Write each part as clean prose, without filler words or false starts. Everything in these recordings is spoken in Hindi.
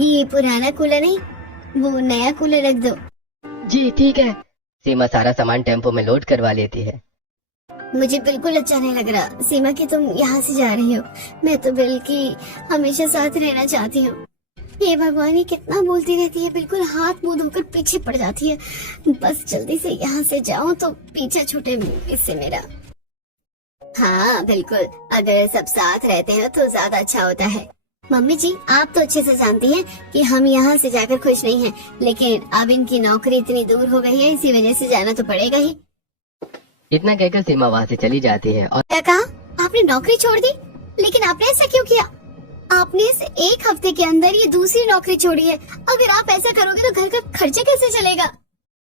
ये पुराना कूलर नहीं, वो नया कूलर रख दो। जी ठीक है। सीमा सारा सामान टेम्पो में लोड करवा लेती है। मुझे बिल्कुल अच्छा नहीं लग रहा सीमा कि तुम यहाँ से जा रही हो। मैं तो बिल की हमेशा साथ रहना चाहती हूँ। ये भगवान ही कितना बोलती रहती है, बिल्कुल हाथ मुंह धोकर पीछे पड़ जाती है। बस जल्दी से यहाँ से जाऊं तो पीछा छूटे इससे मेरा। हाँ बिल्कुल, अगर सब साथ रहते हैं तो ज्यादा अच्छा होता है। मम्मी जी आप तो अच्छे से जानती हैं कि हम यहाँ से जाकर खुश नहीं हैं, लेकिन अब इनकी नौकरी इतनी दूर हो गई है, इसी वजह से जाना तो पड़ेगा ही। इतना कहकर सीमा वहाँ से चली जाती है। और क्या कहा? आपने नौकरी छोड़ दी? लेकिन आपने ऐसा क्यों किया? आपने इस एक हफ्ते के अंदर ये दूसरी नौकरी छोड़ी है। अगर आप ऐसा करोगे तो घर का खर्चा कैसे चलेगा?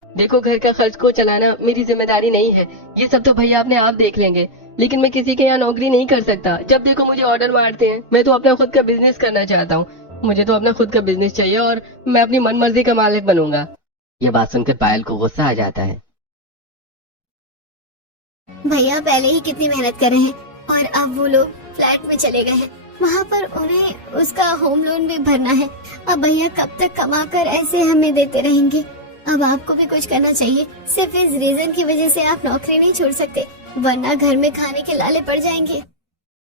देखो, घर का खर्च को चलाना मेरी जिम्मेदारी नहीं है, ये सब तो भैया अपने आप देख लेंगे। लेकिन मैं किसी के यहाँ नौकरी नहीं कर सकता। जब देखो मुझे ऑर्डर मारते हैं। मैं तो अपना खुद का बिजनेस करना चाहता हूँ। मुझे तो अपना खुद का बिजनेस चाहिए और मैं अपनी मनमर्जी का मालिक बनूंगा। ये बात सुनकर पायल को गुस्सा आ जाता है। भैया पहले ही कितनी मेहनत कर रहे हैं और अब वो लोग फ्लैट में चले गए हैं। वहाँ पर उन्हें उसका होम लोन भी भरना है। अब भैया कब तक कमाकर ऐसे हमें देते रहेंगे? अब आपको भी कुछ करना चाहिए। सिर्फ इस रीजन की वजह से आप नौकरी नहीं छोड़ सकते, वरना घर में खाने के लाले पड़ जाएंगे।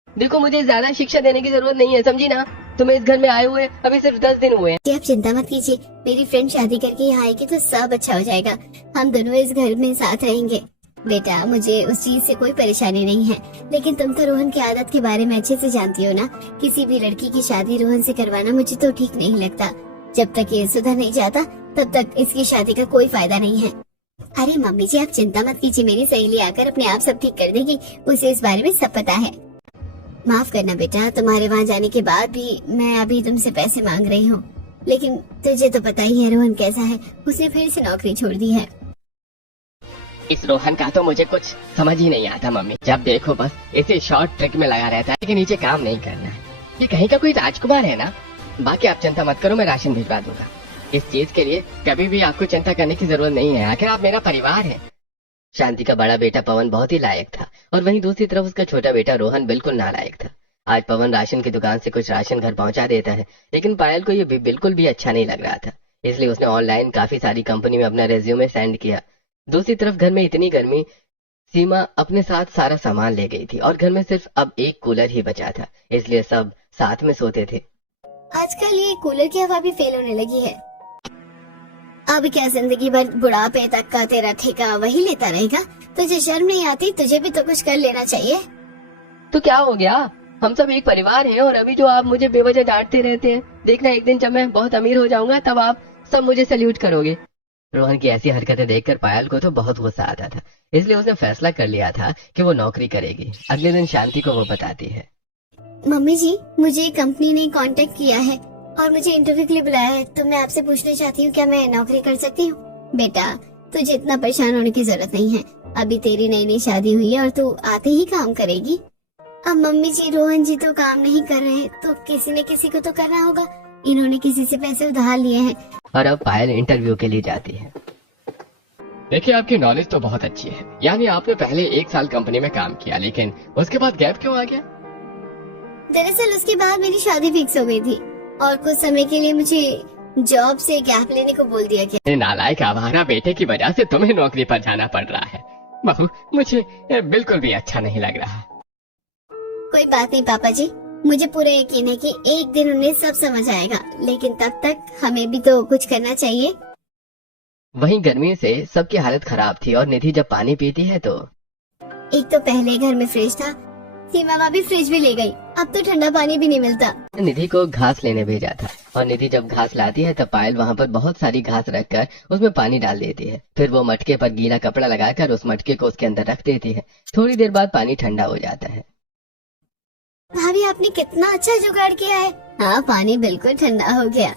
देखो, मुझे ज्यादा शिक्षा देने की जरूरत नहीं है, समझी ना? तुम्हें इस घर में आए हुए अभी सिर्फ 10 दिन हुए हैं। जी आप चिंता मत कीजिए, मेरी फ्रेंड शादी करके यहाँ आएगी तो सब अच्छा हो जाएगा। हम दोनों इस घर में साथ रहेंगे। बेटा मुझे उस चीज से कोई परेशानी नहीं है, लेकिन तुम तो रोहन की आदत के बारे में अच्छे से जानती हो ना। किसी भी लड़की की शादी रोहन से करवाना मुझे तो ठीक नहीं लगता। जब तक ये सुधर नहीं जाता तब तक इसकी शादी का कोई फायदा नहीं है। अरे मम्मी जी आप चिंता मत कीजिए, मेरी सहेली आकर अपने आप सब ठीक कर देगी। उसे इस बारे में सब पता है। माफ करना बेटा, तुम्हारे वहाँ जाने के बाद भी मैं अभी तुमसे पैसे मांग रही हूँ, लेकिन तुझे तो पता ही है रोहन कैसा है। उसने फिर से नौकरी छोड़ दी है। इस रोहन का तो मुझे कुछ समझ ही नहीं आता मम्मी। जब देखो बस इसे शॉर्ट ट्रिक में लगा रहता है कि नीचे काम नहीं करना है। ये कहीं का कोई राजकुमार है ना? बाकी आप चिंता मत करो, मैं राशन भिजवा दूंगा। इस चीज के लिए कभी भी आपको चिंता करने की जरूरत नहीं है, आखिर आप मेरा परिवार है। शांति का बड़ा बेटा पवन बहुत ही लायक था और वहीं दूसरी तरफ उसका छोटा बेटा रोहन बिल्कुल नालायक था। आज पवन राशन की दुकान से कुछ राशन घर पहुंचा देता है, लेकिन पायल को ये बिल्कुल भी अच्छा नहीं लग रहा था। इसलिए उसने ऑनलाइन काफी सारी कंपनी में अपना रेज्यूमे सेंड किया। दूसरी तरफ घर में इतनी गर्मी, सीमा अपने साथ सारा सामान ले गई थी और घर में सिर्फ अब एक कूलर ही बचा था, इसलिए सब साथ में सोते थे। आजकल ये कूलर की हवा भी फेल होने लगी है। अब क्या जिंदगी भर बुढ़ापे तक का तेरा ठेका वही लेता रहेगा? तुझे शर्म नहीं आती? तुझे भी तो कुछ कर लेना चाहिए। तो क्या हो गया? हम सब एक परिवार हैं और अभी जो आप मुझे बेवजह डांटते रहते हैं, देखना एक दिन जब मैं बहुत अमीर हो जाऊंगा तब आप सब मुझे सैल्यूट करोगे। रोहन की ऐसी हरकतें देखकर पायल को तो बहुत गुस्सा आता था, इसलिए उसने फैसला कर लिया था कि वो नौकरी करेगी। अगले दिन शांति को वो बताती है। मम्मी जी मुझे कंपनी ने कांटेक्ट किया है और मुझे इंटरव्यू के लिए बुलाया है, तो मैं आपसे पूछना चाहती हूँ क्या मैं नौकरी कर सकती हूँ? बेटा तुझे इतना परेशान होने की जरूरत नहीं है, अभी तेरी नई नई शादी हुई है और तू आते ही काम करेगी। अब मम्मी जी रोहन जी तो काम नहीं कर रहे तो किसी न किसी को तो करना होगा। इन्होंने किसी से पैसे उधार लिए हैं। और अब पायल इंटरव्यू के लिए जाती है। देखिए आपकी नॉलेज तो बहुत अच्छी है, यानी आपने पहले 1 साल कंपनी में काम किया, लेकिन उसके बाद गैप क्यों आ गया? दरअसल उसके बाद मेरी शादी फिक्स हो गई थी और कुछ समय के लिए मुझे जॉब से गैप लेने को बोल दिया गया। नालायक आवारा बेटे की वजह से तुम्हें नौकरी पर जाना पड़ रहा है। बहू मुझे बिल्कुल भी अच्छा नहीं लग रहा। कोई बात नहीं पापा जी, मुझे पूरा यकीन है कि एक दिन उन्हें सब समझ आएगा, लेकिन तब तक हमें भी तो कुछ करना चाहिए। वहीं गर्मी से सबकी हालत खराब थी और निधि जब पानी पीती है तो एक तो पहले घर में फ्रिज था, सीमा भाभी फ्रिज भी ले गई, अब तो ठंडा पानी भी नहीं मिलता। निधि को घास लेने भेजा था और निधि जब घास लाती है तब पायल वहाँ पर बहुत सारी घास रखकर उसमें पानी डाल देती है। फिर वो मटके पर गीला कपड़ा लगाकर उस मटके को उसके अंदर रख देती है। थोड़ी देर बाद पानी ठंडा हो जाता है। भाभी आपने कितना अच्छा जुगाड़ किया है। हाँ पानी बिल्कुल ठंडा हो गया।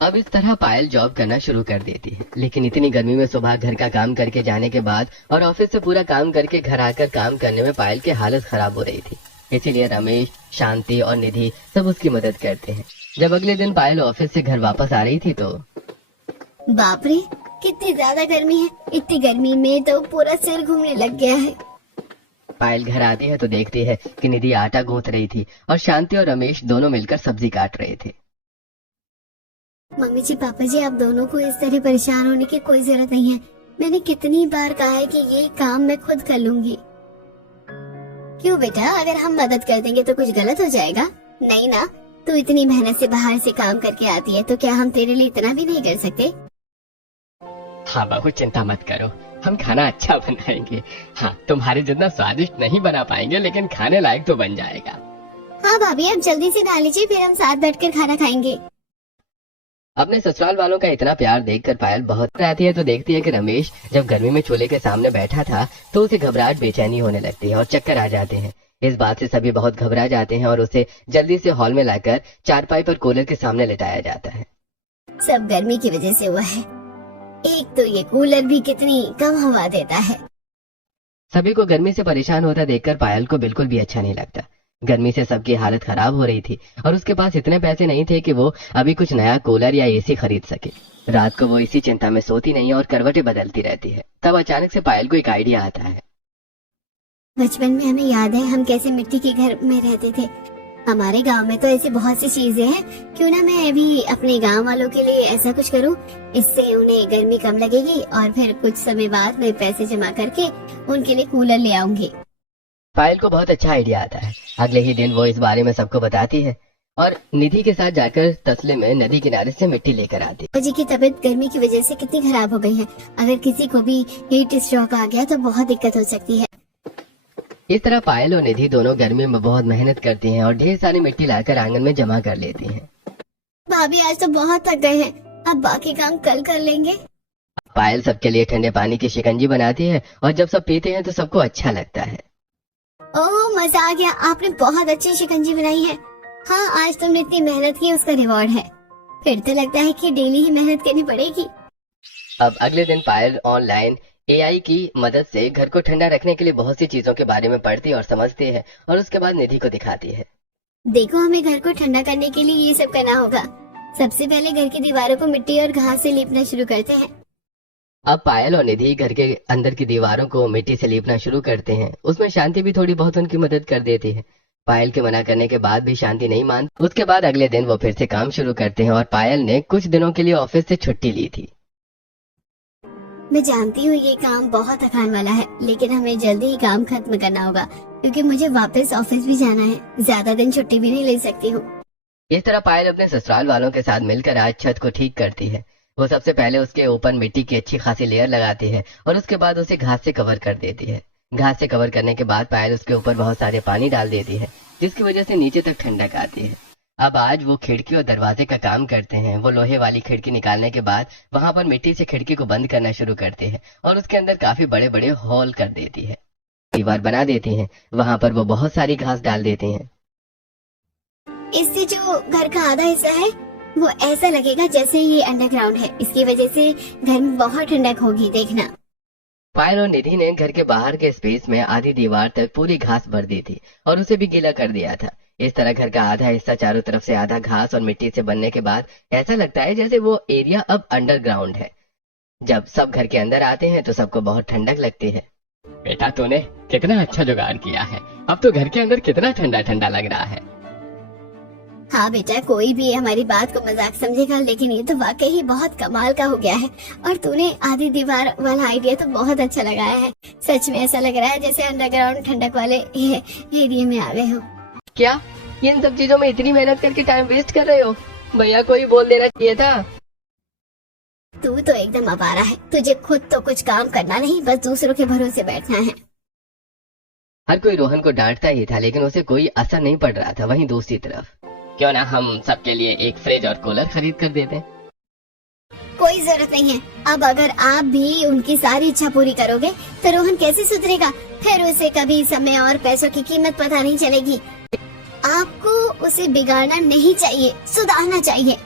अब इस तरह पायल जॉब करना शुरू कर देती है, लेकिन इतनी गर्मी में सुबह घर का काम करके जाने के बाद और ऑफिस से पूरा काम करके घर आकर काम करने में पायल की हालत खराब हो रही थी। इसीलिए रमेश, शांति और निधि सब उसकी मदद करते हैं। जब अगले दिन पायल ऑफिस से घर वापस आ रही थी तो बाप रे कितनी ज्यादा गर्मी है, इतनी गर्मी में तो पूरा सिर घूमने लग गया है। पायल घर आती है तो देखती है कि निधि आटा गूंथ रही थी और शांति और रमेश दोनों मिलकर सब्जी काट रहे थे। मम्मी जी, पापा जी, आप दोनों को इस तरह परेशान होने की कोई जरूरत नहीं है। मैंने कितनी बार कहा है कि ये काम मैं खुद कर लूंगी। क्यों बेटा, अगर हम मदद कर देंगे तो कुछ गलत हो जाएगा? नहीं ना, तू इतनी मेहनत से बाहर से काम करके आती है तो क्या हम तेरे लिए इतना भी नहीं कर सकते? हाँ बहू, चिंता मत करो, हम खाना अच्छा बनाएंगे। हाँ, तुम्हारे जितना स्वादिष्ट नहीं बना पाएंगे, लेकिन खाने लायक तो बन जाएगा। हाँ भाभी, आप जल्दी से खा लीजिए, फिर हम साथ बैठकर खाना खाएंगे। अपने ससुराल वालों का इतना प्यार देखकर पायल बहुत रहती है तो देखती है कि रमेश जब गर्मी में चूल्हे के सामने बैठा था तो उसे घबराहट, बेचैनी होने लगती है और चक्कर आ जाते हैं। इस बात से सभी बहुत घबरा जाते हैं और उसे जल्दी से हॉल में लाकर चारपाई पर कूलर के सामने लिटाया जाता है। सब गर्मी की वजह से हुआ है। एक तो ये कूलर भी कितनी कम हवा देता है। सभी को गर्मी से परेशान होता देखकर पायल को बिल्कुल भी अच्छा नहीं लगता। गर्मी से सबकी हालत खराब हो रही थी और उसके पास इतने पैसे नहीं थे कि वो अभी कुछ नया कूलर या एसी खरीद सके। रात को वो इसी चिंता में सोती नहीं और करवटें बदलती रहती है। तब अचानक से पायल को एक आइडिया आता है। बचपन में हमें याद है हम कैसे मिट्टी के घर में रहते थे। हमारे गांव में तो ऐसी बहुत सी चीजें हैं, क्यों ना मैं अभी अपने गांव वालों के लिए ऐसा कुछ करूं, इससे उन्हें गर्मी कम लगेगी और फिर कुछ समय बाद मैं पैसे जमा करके उनके लिए कूलर ले आऊंगी। पायल को बहुत अच्छा आइडिया आता है। अगले ही दिन वो इस बारे में सबको बताती है और निधि के साथ जाकर तसले में नदी किनारे से मिट्टी लेकर आती है। जी की तबीयत गर्मी की वजह से कितनी खराब हो गई है। अगर किसी को भी हीट स्ट्रोक आ गया तो बहुत दिक्कत हो सकती है। इस तरह पायल और निधि दोनों गर्मी में बहुत मेहनत करती हैं और ढेर सारी मिट्टी लाकर आंगन में जमा कर लेती हैं। भाभी, आज तो बहुत थक गए हैं, अब बाकी काम कल कर लेंगे। पायल सबके लिए ठंडे पानी की शिकंजी बनाती है और जब सब पीते हैं तो सबको अच्छा लगता है। ओह, मजा आ गया, आपने बहुत अच्छी शिकंजी बनाई है। हाँ, आज तुमने इतनी मेहनत की, उसका रिवॉर्ड है। फिर तो लगता है कि डेली ही मेहनत करनी पड़ेगी। अब अगले दिन पायल ऑनलाइन एआई की मदद से घर को ठंडा रखने के लिए बहुत सी चीजों के बारे में पढ़ती और समझती है और उसके बाद निधि को दिखाती है। देखो, हमें घर को ठंडा करने के लिए ये सब करना होगा। सबसे पहले घर की दीवारों को मिट्टी और घास से लीपना शुरू करते हैं। अब पायल और निधि घर के अंदर की दीवारों को मिट्टी से लीपना शुरू करते हैं। उसमें शांति भी थोड़ी बहुत उनकी मदद कर देती है। पायल के मना करने के बाद भी शांति नहीं मानती। उसके बाद अगले दिन वो फिर से काम शुरू करते हैं और पायल ने कुछ दिनों के लिए ऑफिस से छुट्टी ली थी। मैं जानती हूँ ये काम बहुत थकान वाला है, लेकिन हमें जल्दी ही काम खत्म करना होगा क्योंकि मुझे वापस ऑफिस भी जाना है। ज्यादा दिन छुट्टी भी नहीं ले सकती हूँ। इस तरह पायल अपने ससुराल वालों के साथ मिलकर आज छत को ठीक करती है। वो सबसे पहले उसके ऊपर मिट्टी की अच्छी खासी लेयर लगाती है और उसके बाद उसे घास से कवर कर देती है। घास से कवर करने के बाद पायल उसके ऊपर बहुत सारे पानी डाल देती है, जिसकी वजह से नीचे तक ठंडक आती है। अब आज वो खिड़की और दरवाजे का काम करते हैं। वो लोहे वाली खिड़की निकालने के बाद वहां पर मिट्टी से खिड़की को बंद करना शुरू करते हैं और उसके अंदर काफी बड़े बड़े होल कर देती है। दीवार बना देती हैं। वहां पर वो बहुत सारी घास डाल देती हैं। इससे जो घर का आधा हिस्सा है वो ऐसा लगेगा जैसे ये अंडरग्राउंड है। इसकी वजह से घर में बहुत ठंडक होगी, देखना। पायल और निधि ने घर के बाहर के स्पेस में आधी दीवार तक पूरी घास भर दी थी और उसे भी गीला कर दिया था। इस तरह घर का आधा हिस्सा चारों तरफ से आधा घास और मिट्टी से बनने के बाद ऐसा लगता है जैसे वो एरिया अब अंडरग्राउंड है। जब सब घर के अंदर आते हैं तो सबको बहुत ठंडक लगती है। बेटा, तूने कितना अच्छा जुगाड़ किया है। अब तो घर के अंदर कितना ठंडा ठंडा लग रहा है। हाँ बेटा, कोई भी हमारी बात को मजाक समझेगा, लेकिन ये तो वाकई ही बहुत कमाल का हो गया है। और तूने आधी दीवार वाला आइडिया तो बहुत अच्छा लगाया है। सच में ऐसा लग रहा है जैसे अंडरग्राउंड ठंडक वाले एरिया में आ गए हो। क्या इन सब चीजों में इतनी मेहनत करके टाइम वेस्ट कर रहे हो? भैया को ही बोल देना चाहिए था। तू तो एकदम आवारा है। तुझे खुद तो कुछ काम करना नहीं, बस दूसरों के भरोसे बैठना है। हर कोई रोहन को डांटता ही था, लेकिन उसे कोई असर नहीं पड़ रहा था। वहीं दूसरी तरफ क्यों ना हम सबके लिए एक फ्रिज और कूलर खरीद कर दे दें। कोई जरूरत नहीं है। अब अगर आप भी उनकी सारी इच्छा पूरी करोगे तो रोहन कैसे सुधरेगा? फिर उसे कभी समय और पैसों की कीमत पता नहीं चलेगी। आपको उसे बिगाड़ना नहीं चाहिए, सुधारना चाहिए।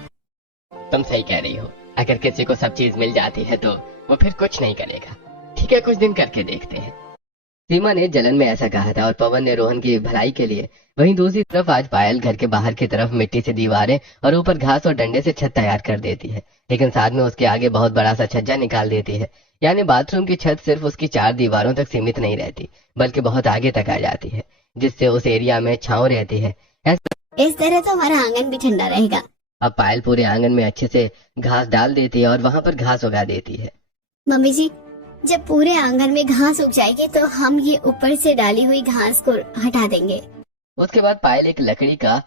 तुम सही कह रही हो। अगर किसी को सब चीज मिल जाती है तो वो फिर कुछ नहीं करेगा। ठीक है, कुछ दिन करके देखते हैं। सीमा ने जलन में ऐसा कहा था और पवन ने रोहन की भलाई के लिए। वहीं दूसरी तरफ आज पायल घर के बाहर की तरफ मिट्टी से दीवारें और ऊपर घास और डंडे से छत तैयार कर देती है, लेकिन साथ में उसके आगे बहुत बड़ा सा छज्जा निकाल देती है। यानी बाथरूम की छत सिर्फ उसकी 4 दीवारों तक सीमित नहीं रहती, बल्कि बहुत आगे तक आ जाती है, जिससे उस एरिया में छांव रहती है। इस तरह तो हमारा आंगन भी ठंडा रहेगा। अब पायल पूरे आंगन में अच्छे से घास डाल देती है और वहां पर घास उगा देती है। मम्मी जी, जब पूरे आंगन में घास उग जाएगी तो हम ये ऊपर से डाली हुई घास को हटा देंगे। उसके बाद पायल एक लकड़ी का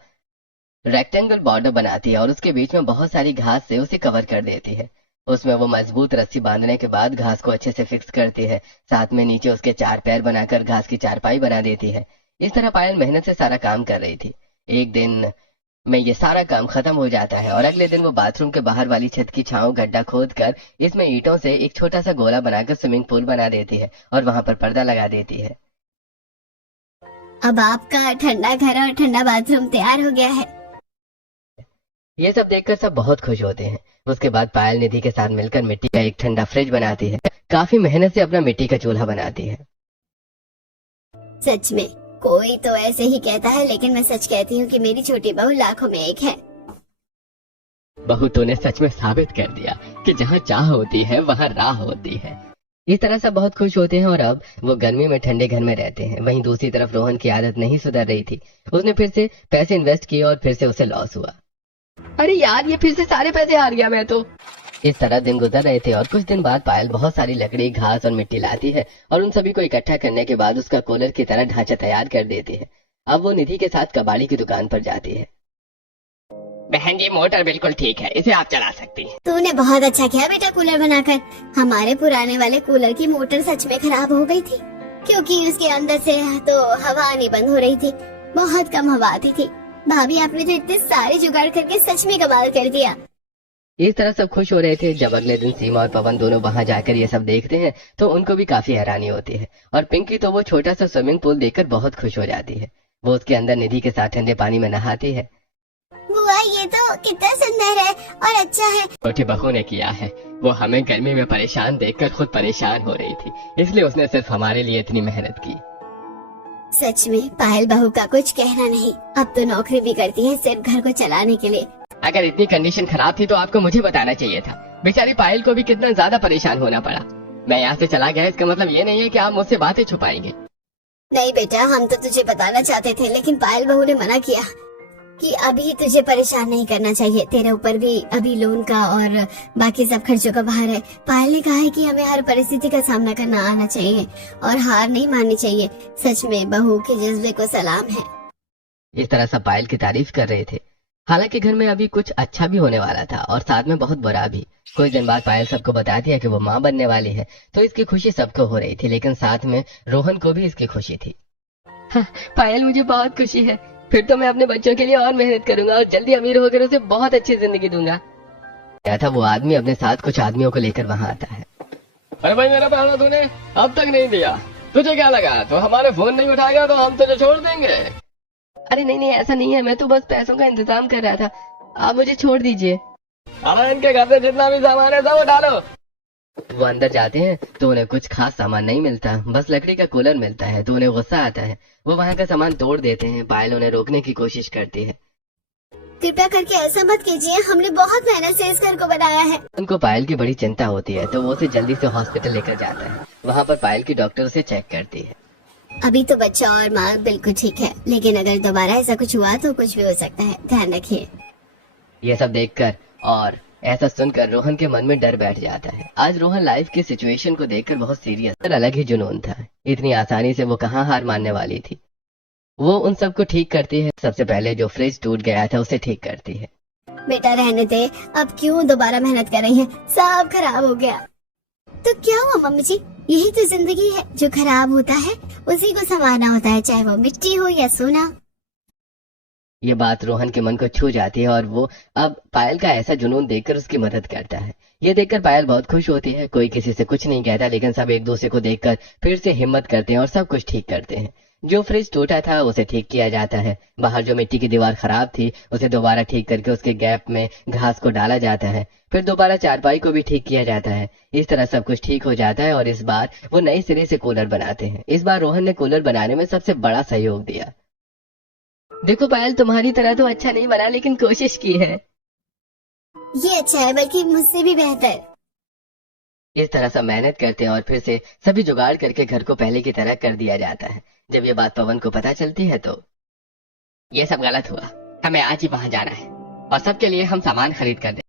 रेक्टेंगल बॉर्डर बनाती है और उसके बीच में बहुत सारी घास से उसे कवर कर देती है। उसमें वो मजबूत रस्सी बांधने के बाद घास को अच्छे से फिक्स करती है। साथ में नीचे उसके 4 पैर बनाकर घास की चारपाई बना देती है। इस तरह पायल मेहनत से सारा काम कर रही थी। एक दिन में ये सारा काम खत्म हो जाता है और अगले दिन वो बाथरूम के बाहर वाली छत की छांव गड्ढा खोद कर इसमें ईंटों से एक छोटा सा गोला बनाकर स्विमिंग पूल बना देती है और वहां पर पर्दा लगा देती है। अब आपका ठंडा घर और ठंडा बाथरूम तैयार हो गया है। ये सब देखकर सब बहुत खुश होते हैं। उसके बाद पायल निधि के साथ मिलकर मिट्टी का एक ठंडा फ्रिज बनाती है। काफी मेहनत से अपना मिट्टी का चूल्हा बनाती है। सच में कोई तो ऐसे ही कहता है, लेकिन मैं सच कहती हूँ कि मेरी छोटी बहू लाखों में एक है। बहू तूने सच में साबित कर दिया कि जहाँ चाह होती है वहाँ राह होती है। इस तरह सब बहुत खुश होते हैं और अब वो गर्मी में ठंडे घर में रहते हैं। वहीं दूसरी तरफ रोहन की आदत नहीं सुधर रही थी। उसने फिर से पैसे इन्वेस्ट किए और फिर से उसे लॉस हुआ। अरे यार, ये फिर से सारे पैसे हार गया मैं तो। इस तरह दिन गुजर रहे थे और कुछ दिन बाद पायल बहुत सारी लकड़ी, घास और मिट्टी लाती है और उन सभी को इकट्ठा करने के बाद उसका कूलर की तरह ढांचा तैयार कर देती है। अब वो निधि के साथ कबाड़ी की दुकान पर जाती है। बहन जी, मोटर बिल्कुल ठीक है, इसे आप चला सकती हैं। तूने बहुत अच्छा किया बेटा कूलर बनाकर। हमारे पुराने वाले कूलर की मोटर सच में खराब हो गई थी, क्योंकि उसके अंदर से तो हवा आनी बंद हो रही थी। बहुत कम हवा आती थी। भाभी, आपने तो इतने सारे जुगाड़ करके सच में कमाल कर दिया। इस तरह सब खुश हो रहे थे। जब अगले दिन सीमा और पवन दोनों वहां जाकर ये सब देखते हैं तो उनको भी काफी हैरानी होती है और पिंकी तो वो छोटा सा स्विमिंग पूल देखकर बहुत खुश हो जाती है। वो उसके अंदर निधि के साथ ठंडे पानी में नहाती है। बुआ, ये तो कितना सुंदर है और अच्छा है। छोटी बहू ने किया है। वो हमें गर्मी में परेशान देखकर खुद परेशान हो रही थी, इसलिए उसने सिर्फ हमारे लिए इतनी मेहनत की। सच में पायल बहू का कुछ कहना नहीं। अब तो नौकरी भी करती है सिर्फ घर को चलाने के लिए। अगर इतनी कंडीशन खराब थी तो आपको मुझे बताना चाहिए था। बेचारी पायल को भी कितना ज्यादा परेशान होना पड़ा। मैं यहाँ से चला गया, इसका मतलब ये नहीं है कि आप मुझसे बातें छुपाएंगे। नहीं बेटा, हम तो तुझे बताना चाहते थे, लेकिन पायल बहू ने मना किया कि अभी तुझे परेशान नहीं करना चाहिए। तेरे ऊपर भी अभी लोन का और बाकी सब खर्चों का भार है। पायल ने कहा है कि हमें हर परिस्थिति का सामना करना आना चाहिए और हार नहीं माननी चाहिए। सच में बहू के जज्बे को सलाम है। इस तरह सब पायल की तारीफ कर रहे थे। हालांकि घर में अभी कुछ अच्छा भी होने वाला था और साथ में बहुत बुरा भी। कुछ दिन बाद पायल सबको बता दिया कि वो माँ बनने वाली है, तो इसकी खुशी सबको हो रही थी, लेकिन साथ में रोहन को भी इसकी खुशी थी। हाँ, पायल, मुझे बहुत खुशी है। फिर तो मैं अपने बच्चों के लिए और मेहनत करूंगा और जल्दी अमीर होकर उसे बहुत अच्छी जिंदगी दूंगा। क्या था, वो आदमी अपने साथ कुछ आदमियों को लेकर वहाँ आता है। अरे भाई, मेरा पैसा तूने अब तक नहीं दिया। तुझे क्या लगा तो हमारे फोन नहीं उठाएगा तो हम तुझे छोड़ देंगे? अरे नहीं नहीं, ऐसा नहीं है, मैं तो बस पैसों का इंतजाम कर रहा था, आप मुझे छोड़ दीजिए। अरे इनके घर से जितना भी सामान है सब उठा लो। वो अंदर जाते हैं तो उन्हें कुछ खास सामान नहीं मिलता, बस लकड़ी का कूलर मिलता है। तो उन्हें गुस्सा आता है। वो वहाँ का सामान तोड़ देते हैं। पायल उन्हें रोकने की कोशिश करती है। कृपया करके ऐसा मत कीजिए, हमने बहुत मेहनत से इस घर को बनाया है। उनको पायल की बड़ी चिंता होती है तो वो उसे जल्दी से हॉस्पिटल लेकर जाता है। वहाँ पर पायल की डॉक्टर उसे चेक करती है। अभी तो बच्चा और माँ बिल्कुल ठीक है, लेकिन अगर दोबारा ऐसा कुछ हुआ तो कुछ भी हो सकता है, ध्यान रखिए। ये सब देखकर और ऐसा सुनकर रोहन के मन में डर बैठ जाता है। आज रोहन लाइफ की सिचुएशन को देखकर बहुत सीरियस और अलग ही जुनून था। इतनी आसानी से वो कहाँ हार मानने वाली थी। वो उन सबको ठीक करती है। सबसे पहले जो फ्रिज टूट गया था उसे ठीक करती है। बेटा रहने दे, अब क्यों दोबारा मेहनत कर रही है, सब खराब हो गया। तो क्या हुआ मम्मी जी, यही तो जिंदगी है, जो खराब होता है उसी को संवारना होता है, चाहे वो मिट्टी हो या सोना। ये बात रोहन के मन को छू जाती है और वो अब पायल का ऐसा जुनून देखकर उसकी मदद करता है। ये देखकर पायल बहुत खुश होती है। कोई किसी से कुछ नहीं कहता, लेकिन सब एक दूसरे को देखकर फिर से हिम्मत करते हैं और सब कुछ ठीक करते हैं। जो फ्रिज टूटा था उसे ठीक किया जाता है। बाहर जो मिट्टी की दीवार खराब थी उसे दोबारा ठीक करके उसके गैप में घास को डाला जाता है। फिर दोबारा चारपाई को भी ठीक किया जाता है। इस तरह सब कुछ ठीक हो जाता है और इस बार वो नए सिरे से कूलर बनाते हैं। इस बार रोहन ने कूलर बनाने में सबसे बड़ा सहयोग दिया। देखो पायल, तुम्हारी तरह तो अच्छा नहीं बना, लेकिन कोशिश की है। ये अच्छा है, बल्कि मुझसे भी बेहतर। इस तरह सब मेहनत करते हैं और फिर से सभी जुगाड़ करके घर को पहले की तरह कर दिया जाता है। जब ये बात पवन को पता चलती है तो ये सब गलत हुआ, हमें आज ही वहां जाना है। और सबके लिए हम सामान खरीद कर दें।